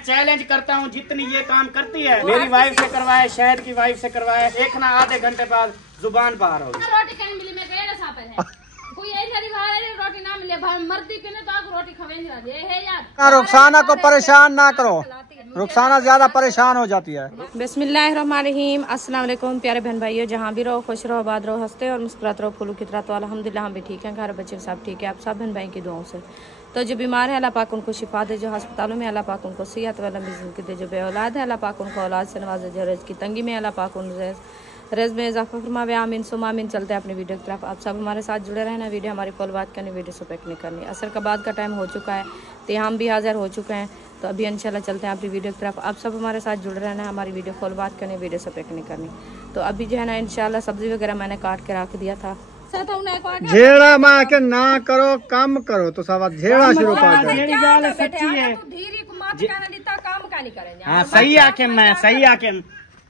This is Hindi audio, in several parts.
चैलेंज करता हूँ जितनी ये काम करती है मेरी वाइफ से करवाए, शहद की वाइफ से करवाए, देखना आधे घंटे बाद जुबान बाहर होगी। रोटी कहीं मिली मैं गए ना सापर है कोई ऐसी रोटी ना मिले भाई मर्दी के ने तो आप रोटी खवेंगे है यार। रुखसाना को परेशान ना करो, रुखसाना ज्यादा परेशान हो जाती है। बिस्मिल्लाहिर्रहमानिर्रहीम। अस्सलाम वालेकुम प्यारे बहन भाइयों, जहाँ भी रहो खुश रहो, आबाद रहो, हंसते और मुस्कुराते रहो, फूलों की तरह। तो अल्हम्दुलिल्लाह हम भी ठीक हैं, घर बच्चे सब ठीक है, आप सब बहन भाई की दुआओं से। तो जो बीमार है अल्लाह पाक उनको शिफा दे, जो अस्पतालों में अल्लाह पाक उनको सेहत व लंबी ज़िंदगी दे, जो बे औलाद है अल्लाह पाक उनको औलाद से नवाजे, जो रज़्क़ की तंगी में अल्लाह पाक उन रज़्क़ में इजाफा फरमावे। आमीन सुमा आमीन। चलते हैं अपनी वीडियो की तरफ। आप सब हमारे साथ जुड़े रहना, वीडियो हमारी फॉलो बात करनी, वीडियो से पैक नहीं करनी। असर का बाद का टाइम हो चुका है तो हम भी हाजिर हो चुके हैं, तो अभी इंशाल्लाह चलते हैं अपनी वीडियो की तरफ। आप सब हमारे साथ जुड़े रहना, हमारी वीडियो फॉलो बात करनी, वीडियो से पैक नहीं करनी। तो अभी जो है ना इंशाल्लाह सब्जी वगैरह मैंने काट के रख दिया था। झेड़ा मार के ना करो, कम करो तो सब झेड़ा शुरू कर दो। सच्ची है। हाँ सही आके मैं सही आके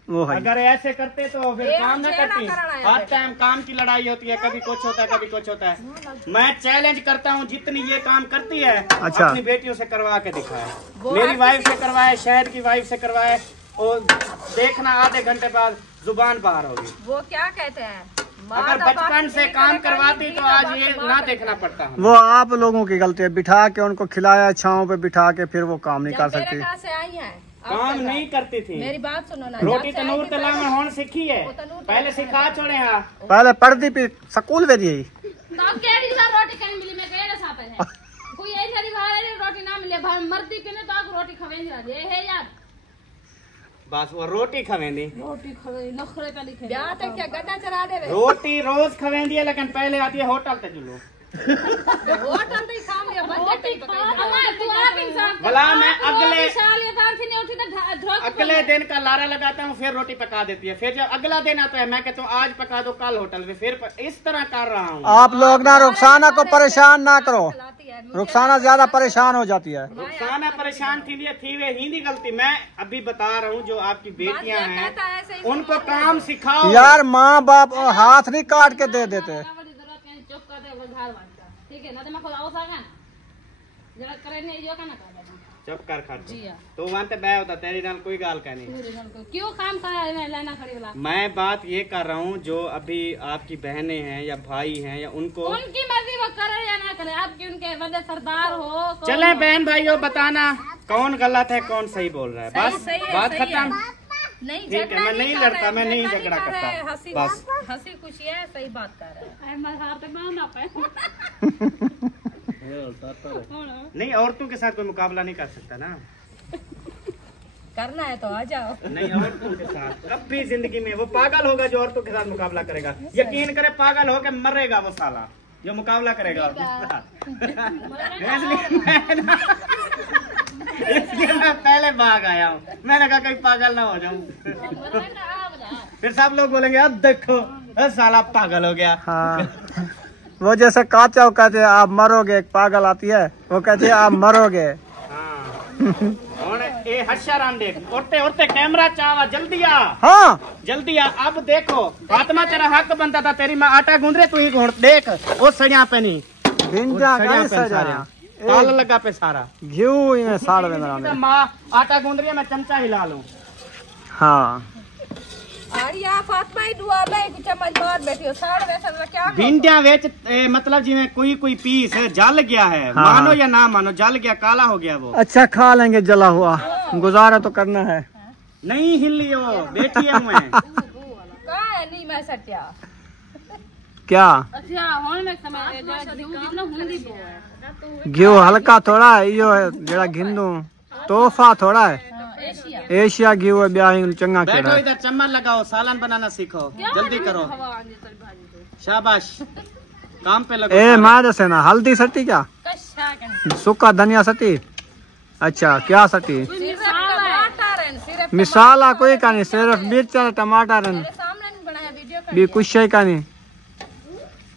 वो है। अगर ऐसे करते तो फिर काम ना करती। हर टाइम काम की लड़ाई होती है, कभी कुछ होता है कभी कुछ होता है। मैं चैलेंज करता हूँ जितनी ये काम करती है अच्छा। अपनी बेटियों से करवा के दिखाए, मेरी वाइफ से करवाए, शहद की वाइफ से करवाए, और देखना आधे घंटे बाद जुबान बाहर होगी। वो क्या कहते हैं, अगर बचपन से काम करवाती तो आज ये ना देखना पड़ता है। वो आप लोगों की गलती है, बिठा के उनको खिलाया, छाँव पे बिठा के फिर वो काम नहीं कर सकती। से आई हैं काम नहीं करती थी। मेरी बात सुनो ना, रोटी तनूर तला में होन सीखी है, पहले सिखा छोड़े। हाँ पहले पढ़ती भी स्कूल में दी रोटी कहीं मिली मैं गए ना सापर है कोई ऐसी रोटी ना मिले भाई मर्दी के ने तो आप रोटी खवेंगे है यार। बस वो रोटी खवेंदी, रोटी खवे नखरे पे लिखे ब्याह तक क्या गद्दा चढ़ा दे। रोटी रोज खवेंदी है, लेकिन पहले आती है होटल तक चलो। होटल पे काम या बंदे पे भला मैं अगले दिन का लारा लगाता हूँ, फिर रोटी पका देती है। फिर जब अगला दिन आता है मैं कहता हूँ आज पका दो कल होटल में, फिर इस तरह कर रहा हूँ। आप लोग ना रुखसाना को परेशान ना करो, रुखसाना ज्यादा परेशान हो जाती है। रुखसाना परेशान थी वे हिंदी गलती। मैं अभी बता रहा हूँ जो आपकी बेटियां हैं उनको काम सिखाओ यार। माँ बाप हाथ नहीं काट के दे देते। ठीक है ना, तो मैं खुद आओ सागा जरा करे नहीं जो ना चुप कर खा तो वहां पे बै होता तेरी नाल कोई गाल का नहीं। क्यों काम का लेना खड़ी वाला। मैं बात ये कर रहा हूँ जो अभी आपकी बहनें हैं या भाई हैं या उनको उनकी मर्जी वो करे या ना करे, आपकी उनके बड़े सरदार हो। चले बहन भाइयों बताना कौन गलत है कौन सही बोल रहा है। बस बात खत्म। नहीं ठीक है, मैं नहीं लड़ता, मैं नहीं झगड़ा करता। बस हंसी खुशी है, सही बात कर रहे हैं। नहीं औरतों के साथ कोई मुकाबला नहीं कर सकता ना। करना है तो आ जाओ। नहीं औरतों के साथ कभी जिंदगी में वो पागल होगा जो औरतों के साथ मुकाबला करेगा। यकीन करे पागल होकर मरेगा वो साला जो मुकाबला करेगा इसलिए मैं पहले भाग आया हूँ। मैंने कहा कहीं पागल ना हो जाऊँ। फिर सब लोग बोलेंगे अब देखो साला पागल हो गया। हाँ वो जैसे काचा कहते हैं आप मरोगे, एक पागल आती है वो कहती है आप मरोगे। ए हशारान देख उड़ते उड़ते कैमरा चावा जल्दी आ। हाँ जल्दी आ। अब देखो फातिमा तेरा हक बनता था, तेरी माँ आटा गूंद रहे तू ही गूंद देख वो सड़िया पे नहीं ताल लगा पे सारा घी साड़ में माँ आटा गूंद रही है, मैं चमचा हिला लूं। हाँ भिंडिया वेच मतलब जिन्हें कोई पीस है जल गया है। हाँ। मानो या ना मानो जल गया, काला हो गया वो। अच्छा खा लेंगे जला हुआ, गुजारा तो करना है। नहीं हिली वो बेटी है मैं नहीं मैं सत्या क्या घी हल्का थोड़ा है यो जरा घिंदू तोहफा थोड़ा है। एशिया घी हुआ ब्याह चंगा बैठो इधर चम्मच लगाओ, सालन बनाना सीखो, जल्दी करो। शाबाश काम पे लगो। ए माँ दसे ना हल्दी सटी क्या सूखा धनिया सटी। अच्छा क्या सटी मिसाला कोई का नहीं, सिर्फ मिर्च टमाटर भी कुछ का नहीं।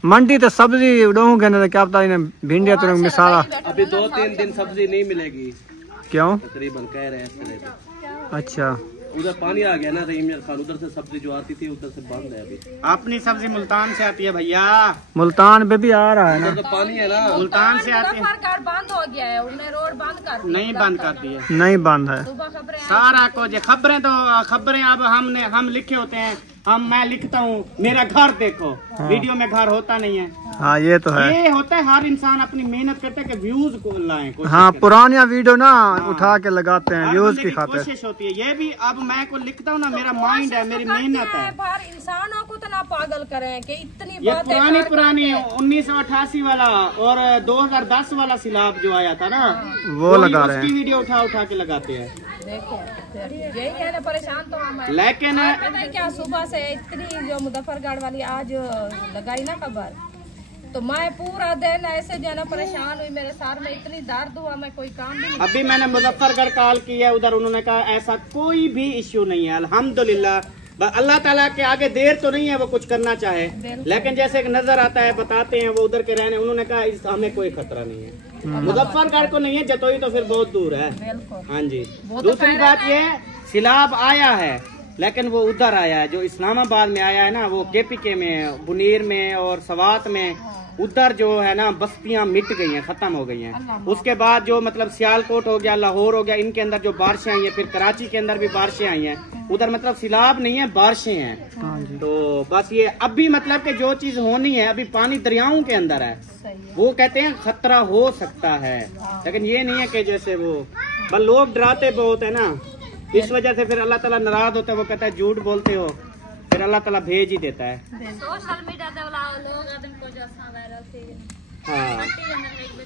मंडी तो सब्जी उड़ूंगे ना क्या पता इन्हें भिंडिया तो मिसाला। अभी 2-3 दिन सब्जी नहीं मिलेगी। क्यों तकरीबन कह रहे हैं। अच्छा उधर पानी आ गया ना रहीम यार खान, उधर से सब्जी जो आती थी उधर से बंद है अभी। अपनी सब्जी मुल्तान से आती है भैया, मुल्तान पे भी आ रहा है ना, तो पानी है ना मुल्तान से आती है। बंद हो गया है, उन्हें रोड बंद कर दी। नहीं बंद कर दी है, नहीं बंद है। सुबह खबरें सारा कुछ खबरें तो खबरें अब हम लिखे होते हैं, मैं लिखता हूँ मेरा घर देखो, वीडियो में घर होता नहीं है। हाँ ये तो है। ये होता है हर इंसान अपनी मेहनत करता है कि व्यूज को लाएं। हाँ पुरानी वीडियो ना उठा के लगाते हैं व्यूज की खातिर। कोशिश होती है ये भी। अब मैं को लिखता हूँ ना, मेरा माइंड है, मेरी मेहनत है। बाहर इंसानों को तो ना पागल करें कि इतनी ये पुरानी 1988 वाला और 2010 वाला सिलाब जो आया था ना, वो लगा रहे हैं, उसकी वीडियो उठा के लगाते हैं। देखो यही है ना, परेशान तो हम हैं। लेकिन पता है क्या, सुबह से इतनी जो मुजफ्फरगढ़ वाली आज लगाई ना खबर, तो मैं पूरा दिन ऐसे जो है ना परेशान हुई, मेरे सर में इतनी दर्द हुआ, मैं कोई काम भी नहीं। अभी मैंने मुजफ्फरगढ़ कॉल किया है, उधर उन्होंने कहा ऐसा कोई भी इश्यू नहीं है, अल्हम्दुलिल्लाह। अल्लाह ताला के आगे देर तो नहीं है वो कुछ करना चाहे, लेकिन जैसे एक नजर आता है बताते हैं वो उधर के रहने, उन्होंने कहा हमें कोई खतरा नहीं है। मुजफ्फरगढ़ को नहीं है, जतोई तो फिर बहुत दूर है। हाँ जी। दूसरी बात ये सिलाब आया है, लेकिन वो उधर आया है जो इस्लामाबाद में आया है ना, वो KPK में, बुनीर में और सवात में, उधर जो है ना बस्तियां मिट गई हैं, खत्म हो गई हैं। उसके बाद जो मतलब सियालकोट हो गया, लाहौर हो गया, इनके अंदर जो बारिशें आई हैं, फिर कराची के अंदर भी बारिशें आई हैं। उधर मतलब सिलाब नहीं है, बारिशें हैं। तो बस ये अभी मतलब कि जो चीज होनी है, अभी पानी दरियाओं के अंदर है, वो कहते हैं खतरा हो सकता है, लेकिन ये नहीं है कि जैसे वो बस लोग डराते बहुत है ना, इस वजह से फिर अल्लाह ताला नाराज होता है। वो कहता है झूठ बोलते हो, फिर अल्लाह ताला भेज ही देता है। सोशल मीडिया पे लोग आदमी को जो वायरल थी। हाँ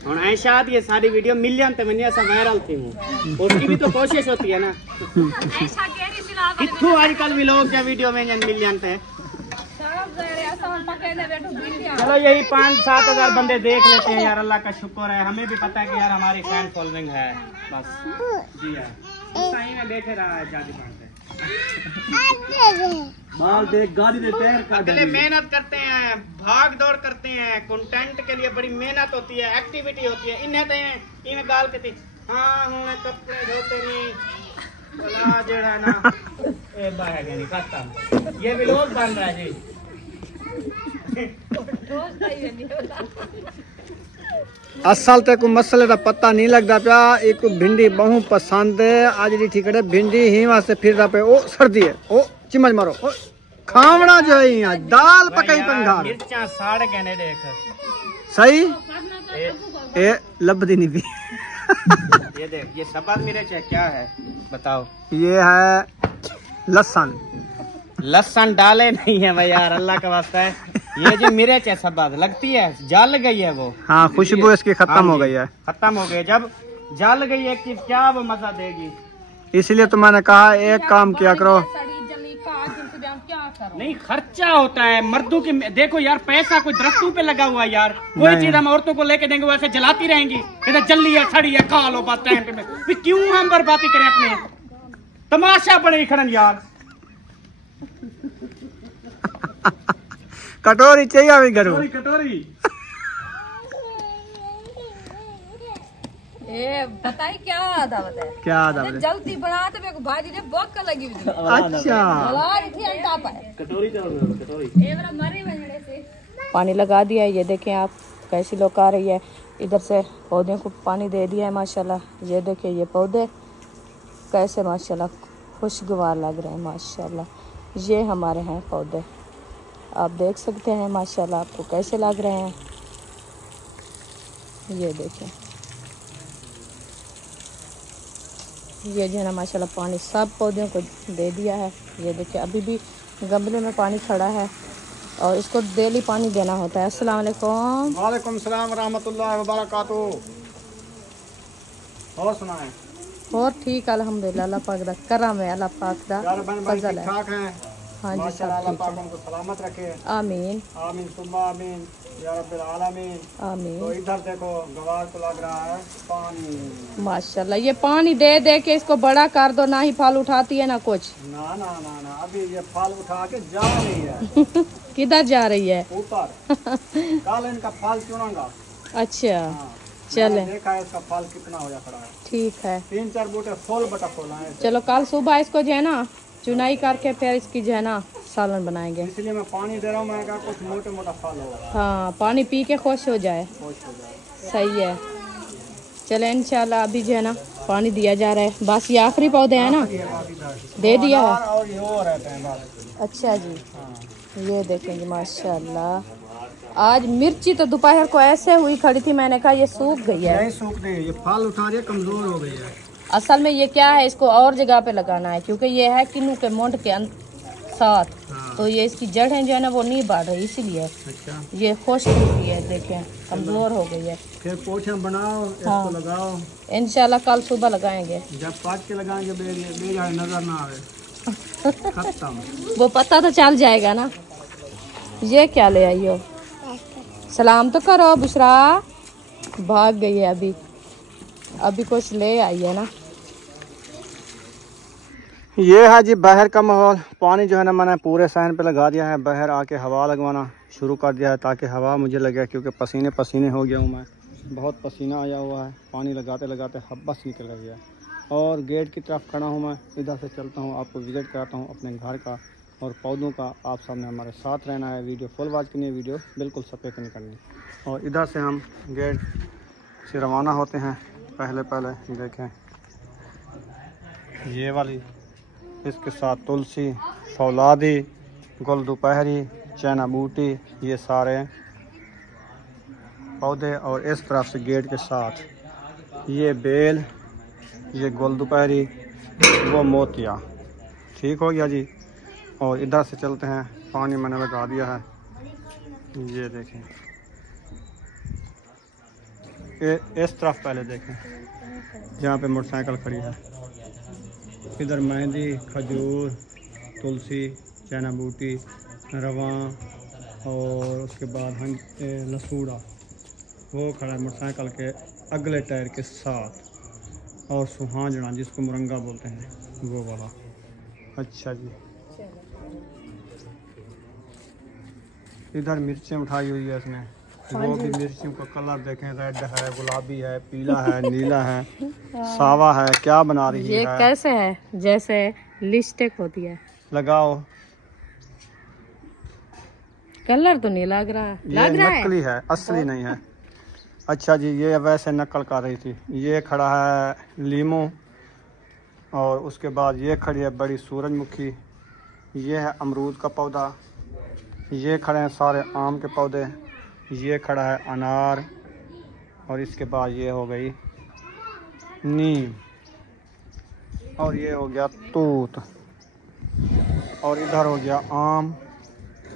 और ऐशाद ये सारी वीडियो मिलियन ते मैंने ऐसा वायरल थी हूँ, उसकी भी तो कोशिश होती है ना। कितों आजकल भी लोग क्या वीडियो में मिलियन थे। चलो यही 5-7 हजार बंदे देख लेते हैं यार, अल्लाह का शुक्र है। हमें भी पता है कि यार हमारी फैन फॉलोइंग है बस। जी यार सही में देखे रहा है जादी बाल देख गाड़ी दे पैर का अगले मेहनत करते हैं, भाग दौड़ करते हैं, कंटेंट के लिए बड़ी मेहनत होती है, एक्टिविटी होती है। इन्हें तो इन्हें गाल के थी हाँ हूँ कपड़े धोते नहीं भला जेड़ा है ना ए बाहर नहीं खत्म। ये भी लोग बन रहा है जी। असल ते को मसले का पता नहीं लगता पिया। एक भिंडी बहु पसंद है आज जी, ठीक है भिंडी ही वास्ते फिर पे ओ सर्दी है ओ चिमच मारो ओ खावना जो है यहाँ दाल पकाई पंगा मिर्चा साड़ गए ने देख सही ए लबदी नहीं भी। ये देख ये सफेद मिर्च है, क्या है बताओ? ये है लहसुन। लहसुन डाले नहीं है भाई यार, अल्लाह का वास्ता है। ये जो मिर्च है सफेद लगती है, जल गई है वो। हाँ खुशबू इसकी खत्म हो गई है, खत्म हो गई। जब जल गई एक चीज क्या वो मजा देगी। इसलिए तो मैंने कहा एक काम किया करो। नहीं खर्चा होता है मर्दों की। देखो यार पैसा कोई दरख्तों पे लगा हुआ है यार, कोई चीज हम औरतों को लेके देंगे वैसे जलाती रहेंगी, इधर जल्दी है सड़ी है खा लो बात टाइम पे। क्यों हम बर्बादी करें अपने, तमाशा बड़े खड़न यार। कटोरी चाहिए अभी घर कटोरी ए बताई क्या आदत है, क्या आदत है? जल्दी बनाते मेरे को भाजी ने भूख लगी हुई थी। अच्छा पानी लगा दिया है, ये देखें आप कैसी लोग आ रही है। इधर से पौधे को पानी दे दिया है माशाल्लाह। ये देखें ये पौधे कैसे माशाल्लाह खुशगवार लग रहे हैं माशाल्लाह। ये हमारे हैं पौधे, आप देख सकते हैं माशाल्लाह आपको कैसे लग रहे हैं। ये देखें ये जो है ना माशाल्लाह पानी सब पौधों को दे दिया है। ये देखिए अभी भी गमले में पानी खड़ा है और इसको डेली पानी देना होता है। अस्सलाम वालेकुम। वालेकुम सलाम रहमतुल्लाहि व बरकातहू। और सुनाएं? और ठीक अल्हम्दुलिल्लाह, अल्लाह पाक दा करम है, अल्लाह पाक दा फजल है। ठीक हैं? हाँ जी सब अल्लाह ठीक पाक है। उनको सलामत रखे। आमीन आमीन सुम्मा आमीन या रब्बिल आलमीन। तो आमीन। इधर देखो गवार को लग रहा है पानी माशाल्लाह ये पानी दे दे के इसको बड़ा कर दो, ना ही फल उठाती है ना कुछ। ना ना ना ना अभी ये फल उठा के जा रही है। किधर जा रही है? ऊपर कल इनका फल चुनागा। अच्छा हाँ। चले देखा है इसका फल कितना हो जा खड़ा है। ठीक है, 3-4 बूटे फूल बटा फूल आए, चलो कल सुबह इसको जो है ना चुनाई करके फिर इसकी जो है ना सालन बनाएंगे। इसलिए मैं पानी दे रहा हूँ। मैं कहा कुछ मोटे मोटा फल होगा, हाँ, पानी पी के खुश हो जाए। खुश हो जाए। सही है, चले इंशाल्लाह अभी जो है ना पानी दिया जा रहा है। बस ये आखिरी पौधे हैं ना, दे दिया है। और ये वो रहते हैं बस। अच्छा जी, ये देखेंगे माशाल्लाह। आज मिर्ची तो दोपहर को ऐसे हुई खड़ी थी, मैंने कहा ये सूख गई है। नहीं सूख रही है, ये फल उठा रही है, कमजोर हो गई है। असल में ये क्या है, इसको और जगह पे लगाना है क्योंकि ये है किन्नू के मुंड के साथ, तो ये इसकी जड़ें जो है ना वो नहीं बढ़ रही, इसीलिए अच्छा, ये खुश्क हो गई है। देखें कमजोर हो गई है। फिर पोछे बनाओ, इसको हाँ। लगाओ। इंशाल्लाह कल सुबह लगाएंगे। जब पाक के लगाएंगे बेजा नजर ना आवे, खत्म। वो पता तो चल जाएगा ना। ये क्या ले आई हो? सलाम तो करो। बुशरा भाग गई है, अभी कुछ ले आई है ना। ये है जी बाहर का माहौल। पानी जो है ना मैंने पूरे सहन पे लगा दिया है। बाहर आके हवा लगवाना शुरू कर दिया है ताकि हवा मुझे लगे, क्योंकि पसीने पसीने हो गया हूँ मैं। बहुत पसीना आया हुआ है, पानी लगाते लगाते बस निकल गया। और गेट की तरफ खड़ा हूँ मैं, इधर से चलता हूँ, आपको विजिट कराता हूँ अपने घर का और पौधों का। आप सबने हमारे साथ रहना है, वीडियो फुल वॉच करनी है, वीडियो बिल्कुल सफेद नहीं करनी। और इधर से हम गेट से रवाना होते हैं। पहले देखें ये वाली, इसके साथ तुलसी, फौलादी, गुल दोपहरी, चैना बूटी, ये सारे पौधे। और इस तरफ से गेट के साथ ये बेल, ये गुल दोपहरी, वो मोतिया। ठीक हो गया जी। और इधर से चलते हैं, पानी मैंने लगा दिया है। ये देखें, इस तरफ पहले देखें जहाँ पे मोटरसाइकिल खड़ी है। इधर मेहंदी, खजूर, तुलसी, चैना बूटी, रवां और उसके बाद लसूड़ा वो खड़ा है मोटरसाइकिल के अगले टायर के साथ। और सुहांजना जिसको मुरंगा बोलते हैं वो वाला। अच्छा जी, इधर मिर्चें उठाई हुई है इसने। वो भी मिर्चियों का कलर देखें, रेड है, गुलाबी है, पीला है, नीला है, सावा है। क्या बना रही है? ये कैसे है? जैसे लिपस्टिक होती है। लगाओ। कलर तो नहीं लग रहा है। ये नकली है, असली नहीं है। अच्छा जी, ये वैसे नकल कर रही थी। ये खड़ा है लीमू, और उसके बाद ये खड़ी है बड़ी सूरजमुखी। ये है अमरूद का पौधा। ये खड़े हैं सारे आम के पौधे। ये खड़ा है अनार, और इसके बाद ये हो गई नीम, और ये हो गया तूत, और इधर हो गया आम,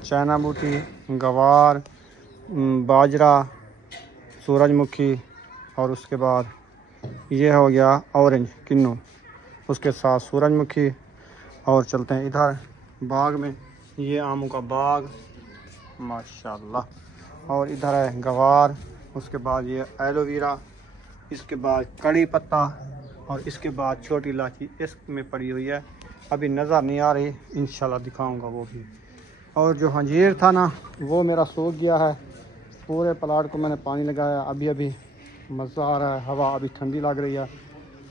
चैना बूटी, गवार, बाजरा, सूरजमुखी, और उसके बाद ये हो गया ऑरेंज किन्नू, उसके साथ सूरजमुखी। और चलते हैं इधर बाग में, ये आमों का बाग माशाल्लाह। और इधर है गवार, उसके बाद ये एलोवेरा, इसके बाद कड़ी पत्ता, और इसके बाद छोटी इलायची इसमें पड़ी हुई है। अभी नज़र नहीं आ रही, इंशाल्लाह दिखाऊंगा वो भी। और जो अंजीर था ना वो मेरा सूख गया है। पूरे प्लाट को मैंने पानी लगाया। अभी मज़ा आ रहा है, हवा अभी ठंडी लग रही है।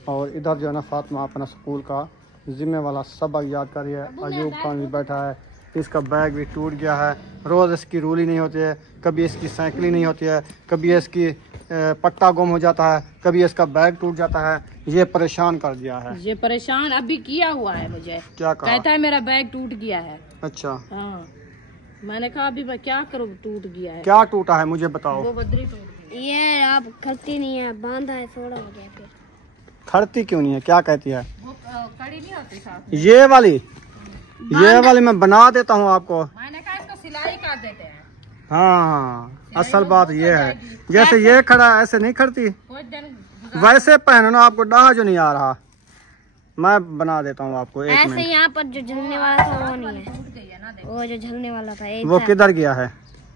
और इधर जो है ना फातिमा अपना स्कूल का ज़िम्मे वाला सबक याद कर रही है। अयूब खान भी बैठा है, इसका बैग भी टूट गया है। रोज़ इसकी रूली नहीं होती है, कभी इसकी साइकिल नहीं होती है, कभी इसकी पट्टा गुम हो जाता है, कभी इसका बैग टूट जाता है। ये परेशान कर दिया है। ये परेशान अभी किया हुआ है मुझे। क्या कहा? कहता है मेरा बैग टूट गया है। अच्छा, हाँ, मैंने कहा अभी मैं क्या करूँ, टूट गया है। क्या टूटा है मुझे बताओ। वो बदरी टूट गई। ये आप खलती नहीं है, बांधा है, थोड़ा हो गया फिर। खड़ती क्यों नहीं है? क्या कहती है? वो कड़ी नहीं होती साथ। ये वाली मैं बना देता हूँ आपको। मैंने कहा इसको सिलाई कर देते हैं। हाँ, असल बात ये है, जैसे ये खड़ा है ऐसे नहीं खड़ती, कुछ दिन वैसे पहनो ना। आपको डाहा जो नहीं आ रहा, मैं बना देता हूँ आपको। एक ऐसे मिनट। यहाँ पर जो झलने वाला था वो नहीं है, टूट गई है ना, देखो। वो जो झलने वाला था एक वो किधर गया है?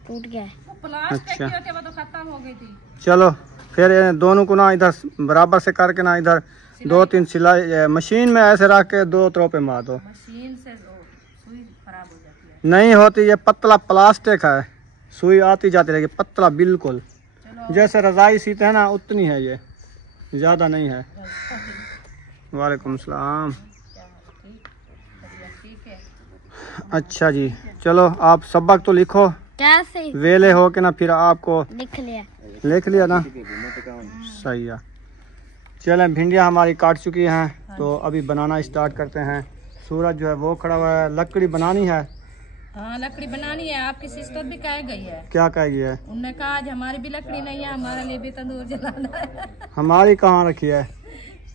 टूट गया है। वो प्लास्टिक अच्छा। की होती है, वो तो खत्म हो गई थी। चलो फिर दोनों को ना इधर बराबर से करके ना इधर 2-3 सिलाई मशीन में ऐसे रख के 2 त्रोपे मार दो। मशीन से सुई खराब हो जाती है। नहीं होती, ये पतला प्लास्टिक है, सुई आती जाती रहेगी, पतला बिल्कुल। चलो जैसे रजाई सीते हैं ना उतनी है ये, ज्यादा नहीं है। वालेकुम सलाम। अच्छा जी, चलो आप सबक तो लिखो। कैसे वेले हो के ना फिर आपको लिख लिया ना। सही है। चलें, भिंडियाँ हमारी काट चुकी हैं, तो अभी बनाना स्टार्ट करते हैं। सूरज जो है वो खड़ा हुआ है। लकड़ी बनानी है। हाँ लकड़ी बनानी है। आपकी सिस्टर भी कह गई है। क्या कहेगी है? उन्होंने कहा आज हमारी भी लकड़ी नहीं है, हमारे लिए भी तंदूर जलाना है। हमारी कहाँ रखी है?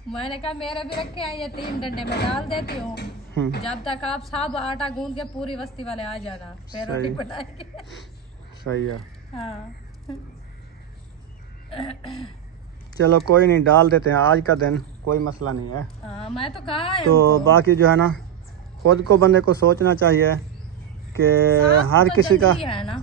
मैंने कहा मेरे भी रखे हैं, ये 3 डंडे में डाल देती हूँ। जब तक आप सब आटा गूंद के पूरी बस्ती वाले आ जाना, फिर रोटी बनाएंगे। सही है। हाँ चलो कोई नहीं, डाल देते हैं आज का दिन, कोई मसला नहीं है। हाँ मैं तो कहा है तो बाकी जो है ना, खुद को बंदे को सोचना चाहिए कि हर किसी का है ना,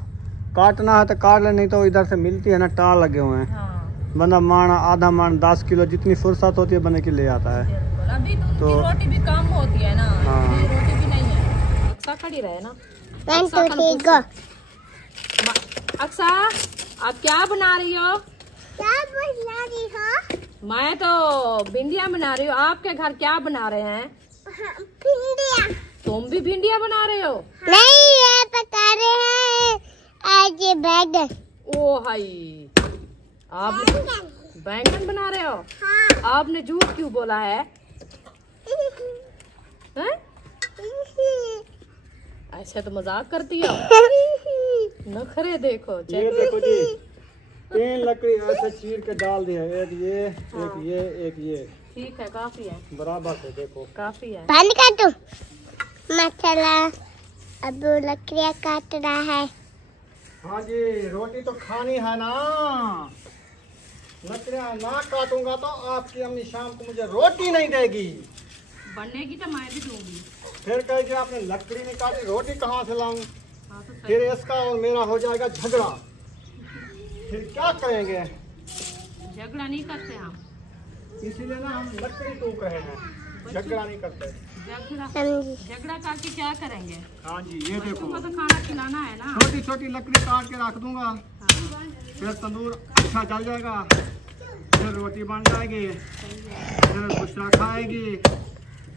काटना है तो काट ले, नहीं तो इधर से मिलती है ना, टाल लगे हुए हैं। हाँ बंदा मान आधा मान 10 किलो जितनी फुर्सत होती है बंदे की ले आता है। अभी तो उनकी रोटी भी कम होती है ना। हाँ। रोटी भी नहीं है। अक्सा खड़ी रहे ना। अक्सा आप क्या बना रही हो? मैं तो भिंडिया बना रही हूँ। आपके घर क्या बना रहे हैं? भिंडिया। तुम भी भिंडिया बना रहे हो? नहीं, ये पका रहे हैं आज बैगन। ओ हाई, आप बैंगन बना रहे हो? हाँ। आपने झूठ क्यों बोला है? हैं? ऐसे तो मजाक करती हो। नखरे देखो। ये देखो जी, 3 लकड़ी ऐसे चीर के डाल दिया, एक ये, एक ये, एक ये। ठीक है, काफी है, बराबर से देखो, काफी है। बंद कर दो मसाला। अब लकड़ियाँ काट रहा है। हाँ जी, रोटी तो खानी है ना। लकड़ियाँ ना काटूंगा तो आपकी अम्मी शाम को मुझे रोटी नहीं देगी। बनने की तो मैं भी दूंगी। फिर कहेगी आपने लकड़ी नहीं काटी, रोटी कहाँ से लाऊं? हाँ तो सही। फिर इसका और मेरा हो जाएगा झगड़ा। फिर क्या करेंगे? झगड़ा नहीं करते हम, इसीलिए ना हम लकड़ी टूक रहे हैं, झगड़ा नहीं करते। झगड़ा करके क्या करेंगे? हाँ जी, ये देखो, तो खाना खिलाना है ना। छोटी छोटी लकड़ी काट के रख दूंगा, फिर तंदूर अच्छा जल जाएगा, फिर रोटी बन जाएगी, फिर बुशरा खाएगी,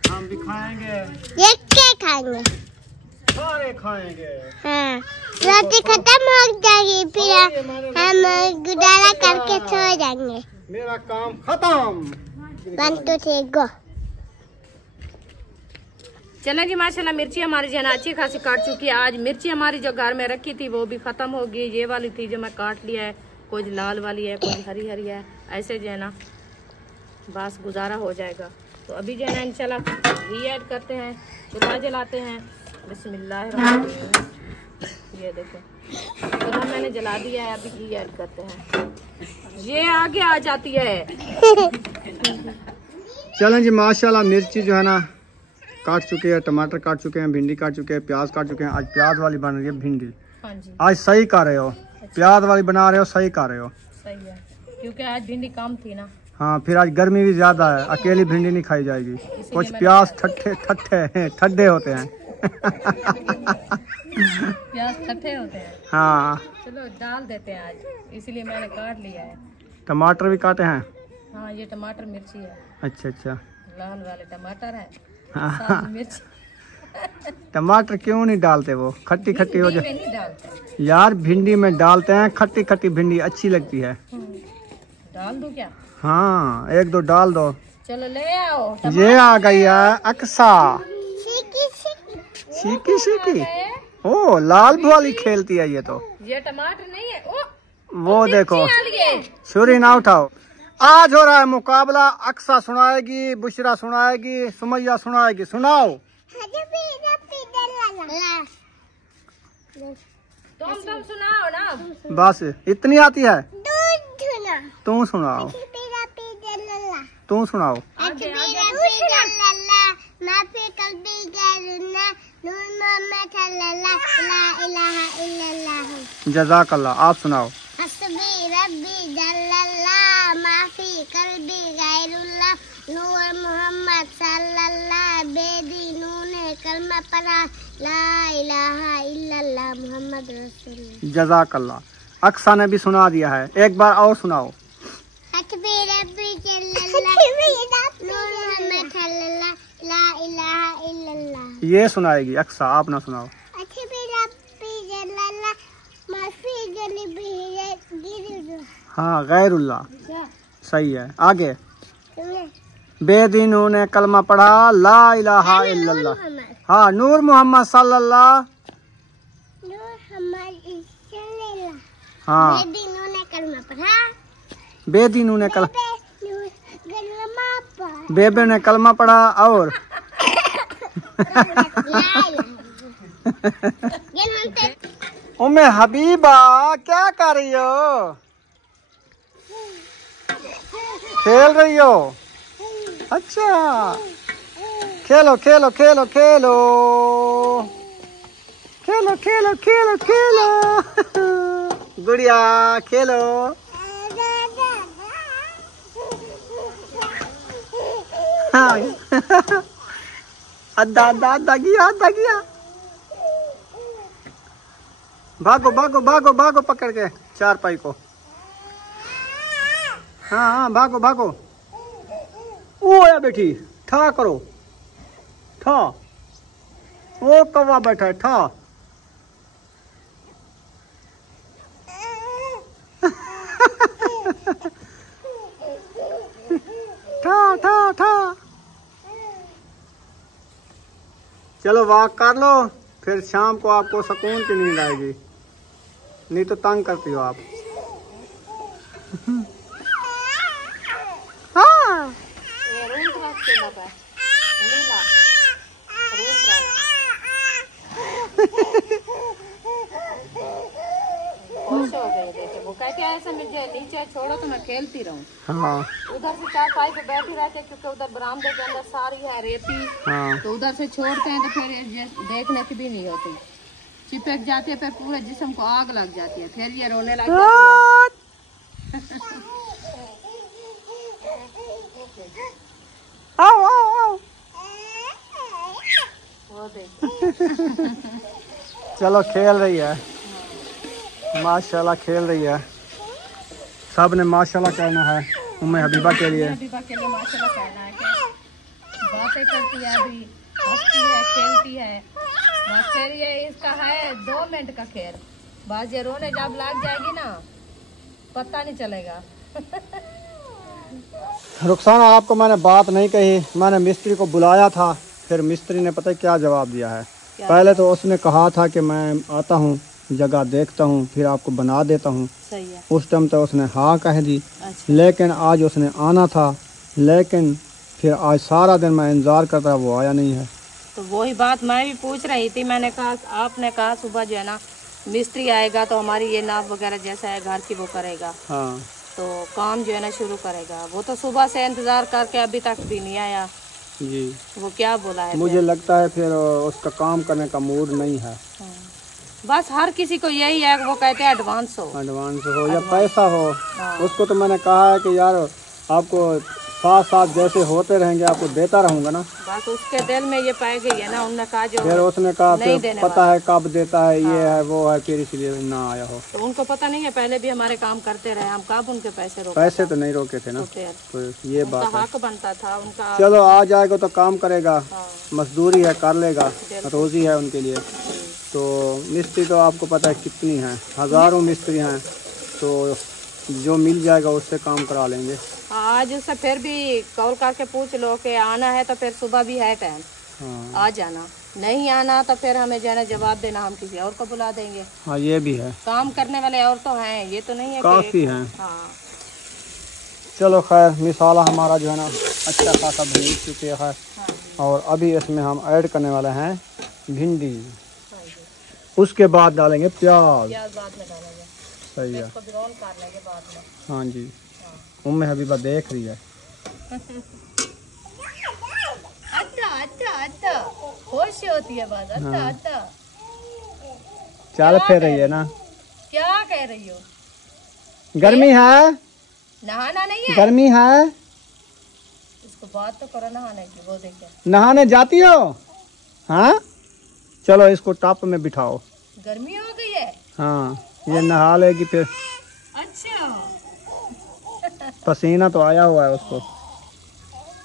हम भी खाएंगे, ये क्या खाएंगे? सारे खाएंगे। हाँ, रोटी खत्म हो जाएगी, फिर हम गुजारा करके सो जाएंगे। मेरा काम खत्म। 1 2 3 गो। चलें जी, माशाल्लाह मिर्ची हमारी जो है ना अच्छी खासी काट चुकी है। आज मिर्ची हमारी जो घर में रखी थी वो भी खत्म हो गई। ये वाली थी जो मैं काट लिया है, कुछ लाल वाली है, कुछ हरी हरी है। ऐसे जो है ना बस गुजारा हो जाएगा। तो अभी जो है ना इंशाल्लाह घी ऐड करते हैं, चूल्हा जलाते हैं। बिस्मिल्लाह, ये देखो चूल्हा मैंने जला दिया है। अभी घी ऐड करते हैं। ये आगे आ जाती है। चलें जी, माशाल्लाह मिर्ची जो है ना काट चुके हैं, टमाटर काट चुके हैं, भिंडी काट चुके हैं, प्याज काट चुके हैं। आज प्याज वाली बन रही है भिंडी। हाँ जी, आज सही कर रहे हो, प्याज वाली बना रहे हो, सही कर रहे हो। सही है, क्योंकि आज भिंडी कम थी ना। हाँ, फिर आज गर्मी भी ज्यादा है, अकेली भिंडी नहीं खाई जाएगी। कुछ प्याज ठट्ठे होते हैं। प्याज ठट्ठे होते हैं। हाँ, चलो डाल देते हैं आज, इसलिए मैंने काट लिया है। टमाटर भी काटे हैं। हाँ, ये टमाटर मिर्ची है, अच्छा अच्छा, लाल वाले टमाटर है, हाँ। साथ मिर्च। टमाटर क्यों नहीं डालते? वो खट्टी खट्टी हो जाए नहीं डालते यार, भिंडी में डालते हैं, खट्टी खट्टी भिंडी अच्छी लगती है। डाल दूं क्या? हाँ, 1 2 डाल दो। चलो ले आओ। ये आ गई है अक्सा, शीकी। ओ, लाल वाली खेलती है ये तो। ये टमाटर नहीं है। ओ, वो देखो, डालिए। छुरी ना उठाओ। आज हो रहा है मुकाबला, अक्सा सुनाएगी, बुशरा सुनाएगी, सुमैया सुनाएगी। सुनाओ। तुम सुनाओ ना। बस इतनी आती है? तू सुनाओ, तू सुनाओ। जज़ाकल्लाह, आप सुनाओ। जज़ाकल्लाह। अक्सा ने भी सुना दिया है, एक बार और सुनाओ। ये सुनाएगी अक्सा, आप ना सुनाओ। हाँ गैरुल्लाह, सही है। आगे बेदीनों ने कलमा पढ़ा ला इलाहा इल्लल्लाह। हाँ नूर मोहम्मद सल्लल्लाहु। हाँ बेदीनों ने बेबे ने कलमा पढ़ा और उम्मे हबीबा क्या कर रही हो? खेल रही हो? अच्छा खेलो खेलो खेलो खेलो खेलो खेलो खेलो खेलो गुड़िया खेलो। हाँ अद्दा अद्दा अद्दा गया अद्दा गया। भागो भागो भागो भागो पकड़ के चारपाई को। हाँ हाँ भागो भागो। ओ या बेटी ठा करो ठा। ओ कौवा बैठा है ठा। ठा ठा ठा। चलो वॉक कर लो, फिर शाम को आपको सुकून की नींद आएगी, नहीं तो तंग करती हो आप। हाँ खुश हो गए देखे, वो कहते हैं ऐसा मुझे नीचे छोड़ो तो मैं खेलती रहूं। हाँ उधर से चारपाई पे बैठी रहते क्योंकि उधर बरामदे के अंदर सारी है रेती। हाँ तो उधर से छोड़ते हैं तो फिर देखने की भी नहीं होती, चिपक जाती है, फिर पूरे जिस्म को आग लग जाती है, फिर ये रोने लग जाती है। आओ आओ आओ। वो देख चलो खेल रही है, माशाल्लाह खेल रही है। सब ने माशाल्लाह कहना है उम्मे हबीबा के लिए। हबीबा के लिए माशाल्लाह कहना है कि बातें करती है, अभी हंसती है, खेलती है। बस फिर ये इसका है 2 मिनट का खेल, बस ये रोने जब लग जाएगी ना पता नहीं चलेगा। रुखसाना आपको मैंने बात नहीं कही, मैंने मिस्त्री को बुलाया था, फिर मिस्त्री ने पता है क्या जवाब दिया है। पहले तो उसने कहा था कि मैं आता हूँ, जगह देखता हूँ, फिर आपको बना देता हूँ। सही है। उस टाइम तो उसने हाँ कह दी। अच्छा। लेकिन आज उसने आना था, लेकिन फिर आज सारा दिन मैं इंतज़ार करता, वो आया नहीं है। तो वही बात मैं भी पूछ रही थी, मैंने कहा आपने कहा सुबह जो है ना मिस्त्री आएगा तो हमारी ये नाप वगैरह जैसा है घर की वो करेगा। हाँ तो काम जो है ना शुरू करेगा। वो तो सुबह से इंतजार करके अभी तक भी नहीं आया जी। वो क्या बोला है? मुझे लगता है फिर उसका काम करने का मूड नहीं है। बस हर किसी को यही है, वो कहते हैं एडवांस हो, एडवांस हो या पैसा हो। उसको तो मैंने कहा है कि यार आपको साथ साथ जैसे होते रहेंगे आपको देता रहूंगा ना। बस उसके दिल में ये पाई गई है ना, उन्होंने कहा जो फिर उसने कहा नहीं फिर पता है कब देता है, ये है वो है, फिर इसलिए ना आया हो। तो उनको पता नहीं है, पहले भी हमारे काम करते रहे, हम कब उनके पैसे रोके? पैसे तो नहीं रोके थे ना, तो ये बात है। हक बनता था उनका। चलो आ जाएगा तो काम करेगा, मजदूरी है कर लेगा, रोजी है उनके लिए। तो मिस्त्री तो आपको पता है कितनी है, हजारों मिस्त्री हैं, तो जो मिल जाएगा उससे काम करा लेंगे। आज उससे फिर भी कॉल करके पूछ लो कि आना है तो फिर सुबह भी है टाइम। हाँ। आ जाना, नहीं आना तो फिर हमें जो है ना जवाब देना, हम किसी और को बुला देंगे। हाँ ये भी है, काम करने वाले और तो हैं, ये तो नहीं है काफी हैं। हाँ। चलो खैर मिसाला हमारा जो है ना अच्छा खासा बन चुके हैं, और अभी इसमें हम ऐड करने वाले हैं भिंडी, उसके बाद डालेंगे प्याज। बाद में डालेंगे। सही है। इसको ब्राउन कर लेंगे बाद में। हाँ जी। उम्मे हबीबा देख रही है। अच्छा अच्छा अच्छा खुश होती है बात। अच्छा अच्छा चल फिर रही है ना। क्या कह रही हो? गर्मी है, नहाना नहीं है? गर्मी है, इसको बात तो करो नहाने की। वो देखिए नहाने जाती हो? हाँ चलो इसको टप में बिठाओ। गर्मी हो गई है। हाँ ये नहा लेगी फिर। अच्छा पसीना तो आया हुआ है उसको।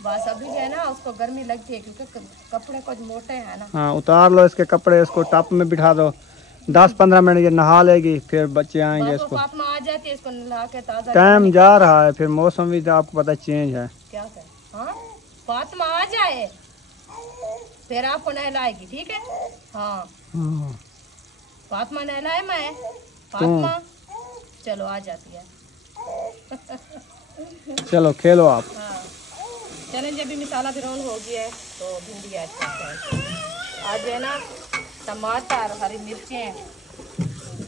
बस अभी जो है ना उसको गर्मी लगती है क्योंकि कपड़े कुछ मोटे हैं ना। हाँ उतार लो इसके कपड़े, इसको टप में बिठा दो, 10-15 मिनट ये नहा लेगी, फिर बच्चे आएंगे इसको। फातिमा आ जाती है इसको नहा के ताजा। टाइम जा रहा है, फिर मौसम भी आपको पता चेंज है। क्या कर? हाँ फातिमा आ जाए फिर आपको नहलाएगी, ठीक है? हाँ फातिमा नहलाए मैं। फातिमा चलो आ जाती है। चलो खेलो आप। हाँ चलें, जब भी मसाला ब्राउन हो गया है तो भिंडी ऐड करते हैं। आज है ना टमाटर, हरी मिर्चें,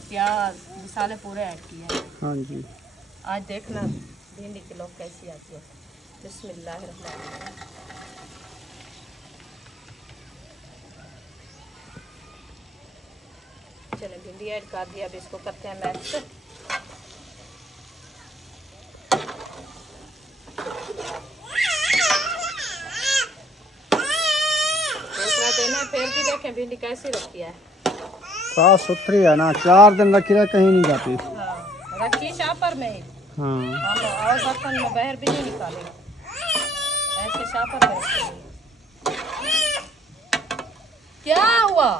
प्याज, मसाले पूरे ऐड किए हैं। हाँ जी। आज देखना भिंडी किलो कैसी आती है। बिस्मिल्लाहिर्रहमानिर्रहीम। चलो भिंडी ऐड कर दिया, अब इसको करते हैं मैश। देना फिर भी देखें भिंडी कैसी रखी है। साफ सुथरी है ना, 4 दिन रखी रहे कहीं नहीं जाती। हाँ रखी शापर में। हाँ हम और बर्तन में बाहर भी नहीं निकाले, ऐसे शापर में रखेंगे। क्या हुआ?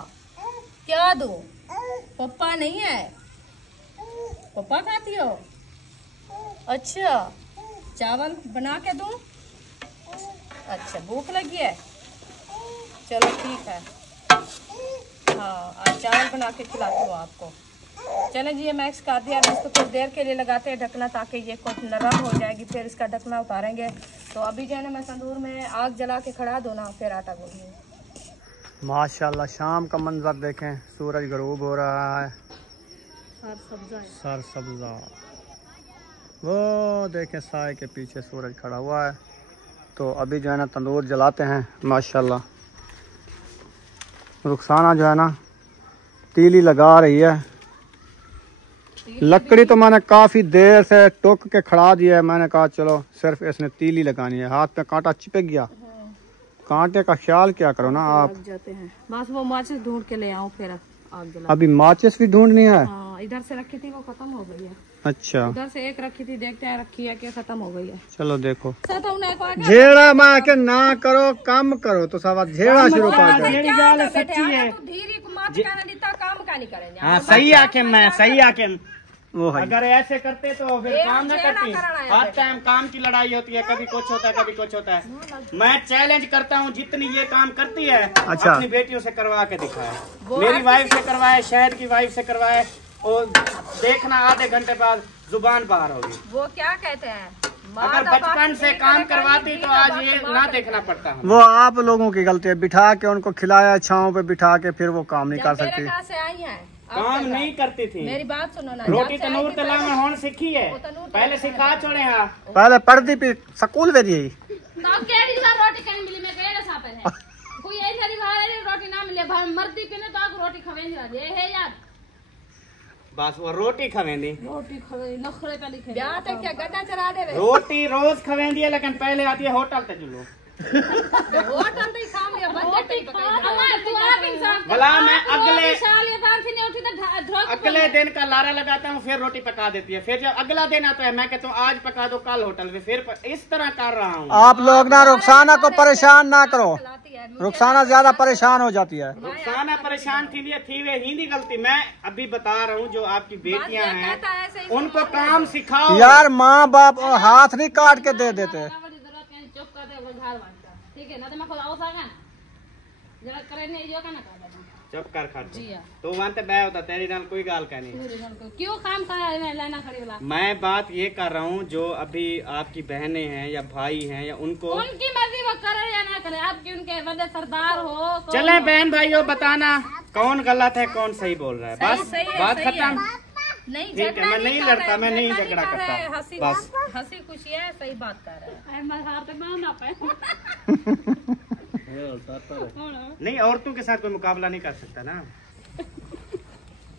क्या दूं? पप्पा नहीं है? पप्पा खाती हो? अच्छा चावल बना के दूं? अच्छा भूख लगी है, चलो ठीक है। हाँ आज चावल बना के खिलाती हूँ आपको। चलें जी ये मैक्स कर दिया, इसको थोड़ी देर के लिए लगाते हैं ढकना ताकि ये कुछ नरम हो जाएगी, फिर इसका ढकना उतारेंगे। तो अभी जो है ना मैं तंदूर में आग जला के खड़ा दूँ ना, फिर आटा गूंदूँ। माशाल्लाह शाम का मंजर देखें, सूरज गरूब हो रहा है, सर सब्जा। वो देखें साए के पीछे सूरज खड़ा हुआ है। तो अभी जो है ना तंदूर जलाते हैं। माशाल्लाह रुखसाना जो है ना तीली लगा रही है। लकड़ी तो मैंने काफ़ी देर से टोक के खड़ा दिया है, मैंने कहा चलो सिर्फ इसने तीली लगानी है। हाथ पे कांटा चिपक गया, कांटे का ख्याल क्या करो ना आप। जाते हैं बस वो माचिस ढूंढ के ले आऊँ फिर आग जला। अभी माचिस भी ढूंढनी है? हाँ इधर से रखी थी वो खत्म हो गई है। अच्छा उधर से एक रखी थी, देखते हैं रखी है कि खत्म हो गई है। चलो देखो। झेड़ा मार के ना करो, कम करो तो सब झेड़ा शुरू कर दो। हाँ सही आके मैं सही आके वो है। अगर ऐसे करते तो फिर काम ना करती। हर टाइम काम की लड़ाई होती है, कभी कुछ होता है कभी कुछ होता है। मैं चैलेंज करता हूँ जितनी ये काम करती है अच्छा अपनी बेटियों से करवा के दिखाए। मेरी वाइफ से करवाए, शहर की वाइफ से करवाए, और देखना आधे घंटे बाद जुबान बाहर होगी। वो क्या कहते हैं, अगर बचपन से काम करवाती तो आज ये ना देखना पड़ता है। वो आप लोगों की गलती है, बिठा के उनको खिलाया, छांव पे बिठा के, फिर वो काम नहीं कर सकती। से आई हैं काम नहीं करती थी। मेरी बात सुनो ना, रोटी तनूर तला में होन सीखी है, पहले सिखा छोड़े। हाँ पहले पढ़ती पे स्कूल में दी रोटी कहीं मिली मैं कह रहा है कोई ऐसा रोटी ना मिले मर्दी के ने तो रोटी खवेंदी है यार। बस वो रोटी खवेंदी, रोटी खवेंदी नखरे पे लिखे ब्याह तक क्या गड्ढा चरा दे। रोटी रोज खवेंदी है, लेकिन पहले आती है होटल पे जुलो। होटल पे खा लिया बंदे पे अमर तू आप इंसान भला मैं अगले दिन का लारा लगाता हूँ, फिर रोटी पका देती है। फिर जब अगला दिन आता है मैं कहता हूँ आज पका दो कल होटल में, फिर इस तरह कर रहा हूँ। आप लोग ना रुखसाना को परेशान ना करो, रुखसाना ज्यादा परेशान हो जाती है। रुखसाना परेशान थी वे हिंदी गलती। मैं अभी बता रहा हूँ जो आपकी बेटियां हैं उनको काम सिखाओ यार। माँ बाप हाथ नहीं काट के दे देते। ठीक है ना तो मैं खुद आओ सागन जरा करे नहीं जो ना कर चुप कर खा तो वहां बै होता तेरी नाल कोई गाल का नहीं। क्यों काम कर लेना खड़ी वाला। मैं बात ये कर रहा हूँ जो अभी आपकी बहनें हैं या भाई हैं या उनको उनकी मर्जी वो करे या ना करे, आपकी उनके बड़े सरदार हो। चले बहन भाइयों बताना कौन गलत है कौन सही बोल रहा है। बस बात खत्म। नहीं ठीक है मैं नहीं लड़ता, मैं नहीं झगड़ा करता। बस हंसी खुशी है, सही बात कर रहे हैं। नहीं औरतों के साथ कोई मुकाबला नहीं कर सकता ना।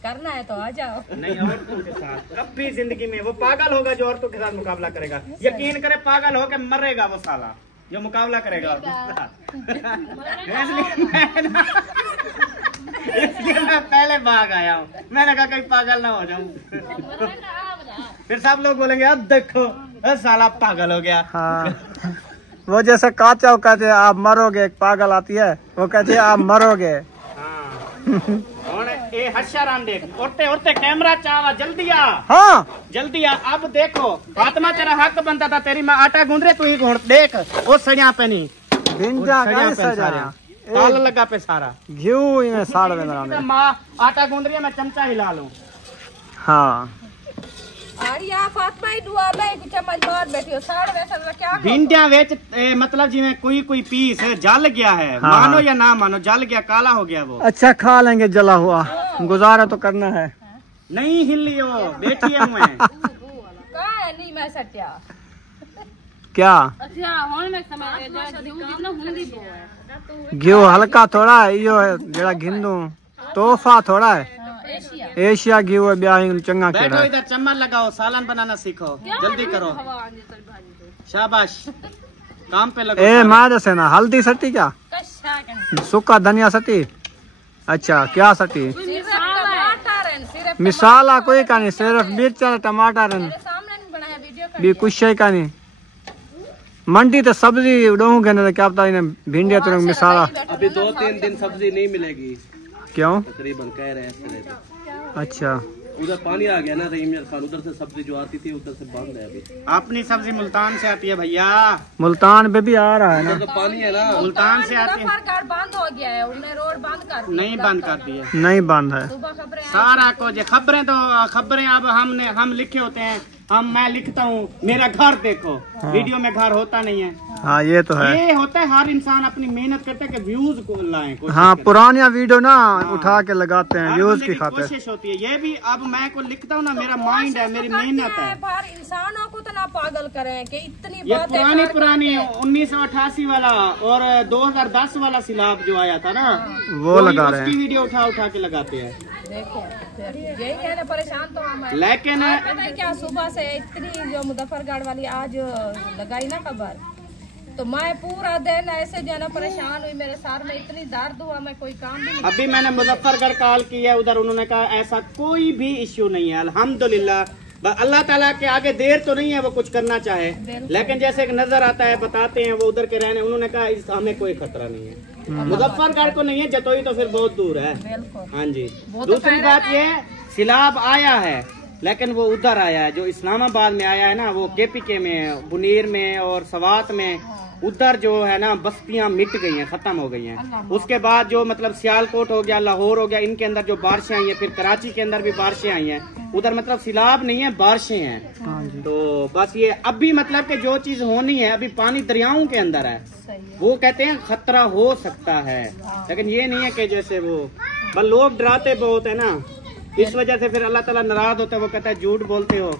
करना है तो आ जाओ। नहीं औरतों के साथ कभी जिंदगी में वो पागल होगा जो औरतों के साथ मुकाबला करेगा। यकीन करे पागल होकर मरेगा वो साला जो मुकाबला करेगा। इसलिए मैं पहले भाग आया हूँ। मैंने कहा कहीं पागल ना हो जाऊं। फिर सब लोग बोलेंगे अब देखो साला पागल हो गया। हाँ वो जैसे काचा वो कहते हैं आप मरोगे, एक पागल आती है वो कहती है आप मरोगे। ए हशाराम देख उड़ते उड़ते कैमरा चावा जल्दी आ। हाँ जल्दी आ। अब देखो फातिमा तेरा हक बनता था, तेरी माँ आटा गूंद रहे तू ही गूंद देख वो सड़िया पे नहीं भिंडा का सजा ताल लगा पे सारा घी में साड़ में माँ आटा गूंद रही है, मैं चमचा हिला लूं। हाँ भिंडिया वेच मतलब जिਵੇਂ कोई पीस है जल गया है। हाँ। मानो या ना मानो जल गया, काला हो गया वो। अच्छा खा लेंगे जला हुआ, गुजारा तो करना है। नहीं हिली वो बैठी है मैं। नहीं मैं सत्या क्या घी हल्का थोड़ा है, यो है जरा घिंदू तोहफा थोड़ा है। एशिया घी हुआ ब्याह चंगा के बैठो इधर चम्मच लगाओ, सालन बनाना सीखो, जल्दी करो। शाबाश काम पे लगो। ए माँ जैसे ना हल्दी सटी क्या सूखा धनिया सटी। अच्छा क्या सटी मिसाला कोई का नहीं, सिर्फ मिर्च टमाटर भी कुछ का नहीं। मंडी तो सब्जी उड़ाऊ गए क्या पता इन्हें भिंडिया तो मिसाला। अभी 2-3 दिन सब्जी नहीं मिलेगी। क्यों तकरीबन कह रहे हैं। अच्छा उधर पानी आ गया ना रहीम खान, उधर से सब्जी जो आती थी उधर से बंद है अभी। अपनी सब्जी मुल्तान से आती है भैया। मुल्तान पे भी आ रहा है ना, तो पानी है ना मुल्तान से आती है। बंद हो गया है, उन्हें रोड बंद कर नहीं बंद कर दी है, नहीं बंद है सारा कुछ। खबरें तो खबरें अब हम लिखे होते हैं, मैं लिखता हूँ मेरा घर देखो। हाँ। वीडियो में घर होता नहीं है। हाँ ये तो है, ये होता है हर इंसान अपनी मेहनत करता है कि व्यूज को लाएं। हाँ पुरानिया वीडियो ना उठा के लगाते हैं व्यूज की खातिर। कोशिश होती है ये भी। अब मैं को लिखता हूँ ना, मेरा माइंड है, मेरी मेहनत है। इंसानों को तो ना पागल करें कि इतनी ये पुरानी 1988 वाला और 2010 वाला सिलाब जो आया था ना वो लगा रहे हैं। उसकी वीडियो उठा के लगाते हैं। देखो यही कहना परेशान तो हम हैं। लेकिन क्या सुबह से इतनी जो मुजफ्फरगढ़ वाली आज लगाई ना खबर, तो मैं पूरा दिन ऐसे जो है ना परेशान हुई, मेरे सर में इतनी दर्द हुआ, मैं कोई काम भी नहीं। अभी मैंने मुजफ्फरगढ़ कॉल किया, उधर उन्होंने कहा ऐसा कोई भी इश्यू नहीं है, अल्हम्दुलिल्लाह। अल्लाह ताला के आगे देर तो नहीं है वो कुछ करना चाहे, लेकिन जैसे एक नजर आता है बताते हैं वो उधर के रहने, उन्होंने कहा हमें कोई खतरा नहीं है। मुजफ्फरगढ़ को नहीं है, जतोई तो फिर बहुत दूर है। हाँ जी। दूसरी बात ये सिलाब आया है लेकिन वो उधर आया है जो इस्लामाबाद में आया है ना, वो KPK में, बुनीर में और सवात में, उधर जो है ना बस्तियां मिट गई हैं, खत्म हो गई हैं। उसके बाद जो मतलब सियालकोट हो गया, लाहौर हो गया, इनके अंदर जो बारिशें आई हैं, फिर कराची के अंदर भी बारिशें आई हैं। उधर मतलब सिलाब नहीं है, बारिशें हैं। तो बस ये अभी मतलब कि जो चीज होनी है, अभी पानी दरियाओं के अंदर है, वो कहते हैं खतरा हो सकता है, लेकिन ये नहीं है कि जैसे वो बस लोग डराते बहुत है ना, इस वजह से फिर अल्लाह ताला नाराज होता है। वो कहता है झूठ बोलते हो,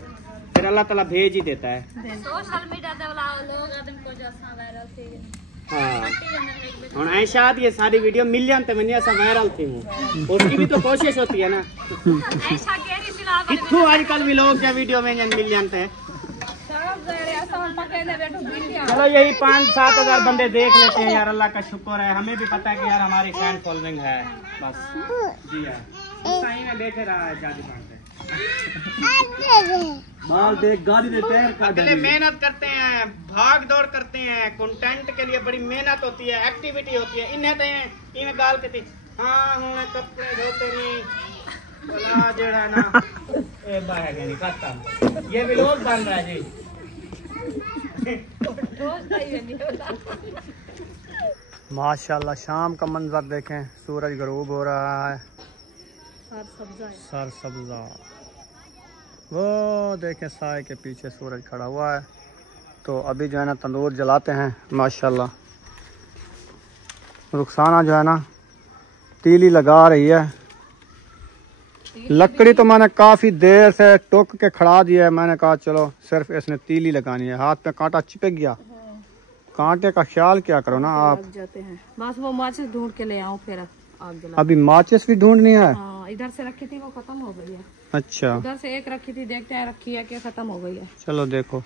फिर अल्लाह ताला भेज ही देता है। सोशल मीडिया पे लोग आदमी को जैसा वायरल थी। हाँ और ऐशाद ये सारी वीडियो मिलियन ते मैंने ऐसा वायरल थी हूँ, उसकी भी तो कोशिश होती है ना। कितू आजकल भी लोग क्या वीडियो में मिलियन थे। चलो यही 5-7 हजार बंदे देख लेते हैं यार, अल्लाह का शुक्र है। हमें भी पता है कि यार हमारी फैन फॉलोइंग है बस। जी यार सही में देखे रहा है जादू माल देख गाड़ी में पैर काट अगले मेहनत करते हैं, भाग दौड़ करते हैं, कंटेंट के लिए बड़ी मेहनत होती है, एक्टिविटी होती है। इन्हें तो इन्हें गाल के थी हाँ हूं कपड़े धोते नहीं बोला जेड़ा ना ए बाहर गए नहीं खत्म। ये भी लोग बन रहा है जी। माशाल्लाह शाम का मंजर देखें, सूरज गरूब हो रहा है, सर सब्जा वो देखें साए के पीछे सूरज खड़ा हुआ है। तो अभी जो है ना तंदूर जलाते हैं। माशाल्लाह रुखसाना जो है ना तीली लगा रही है। लकड़ी तो मैंने काफ़ी देर से टोक के खड़ा दिया है, मैंने कहा चलो सिर्फ इसने तीली लगानी है। हाथ पे कांटा चिपक गया, कांटे का ख्याल क्या करो ना आप। जाते हैं बस वो माचिस ढूंढ के ले आओ फिर आग जला। अभी माचिस भी ढूंढनी है। हाँ, इधर से रखी थी वो खत्म हो गई है। अच्छा उधर से एक रखी थी, देखते हैं रखी है कि खत्म हो गई है। चलो देखो।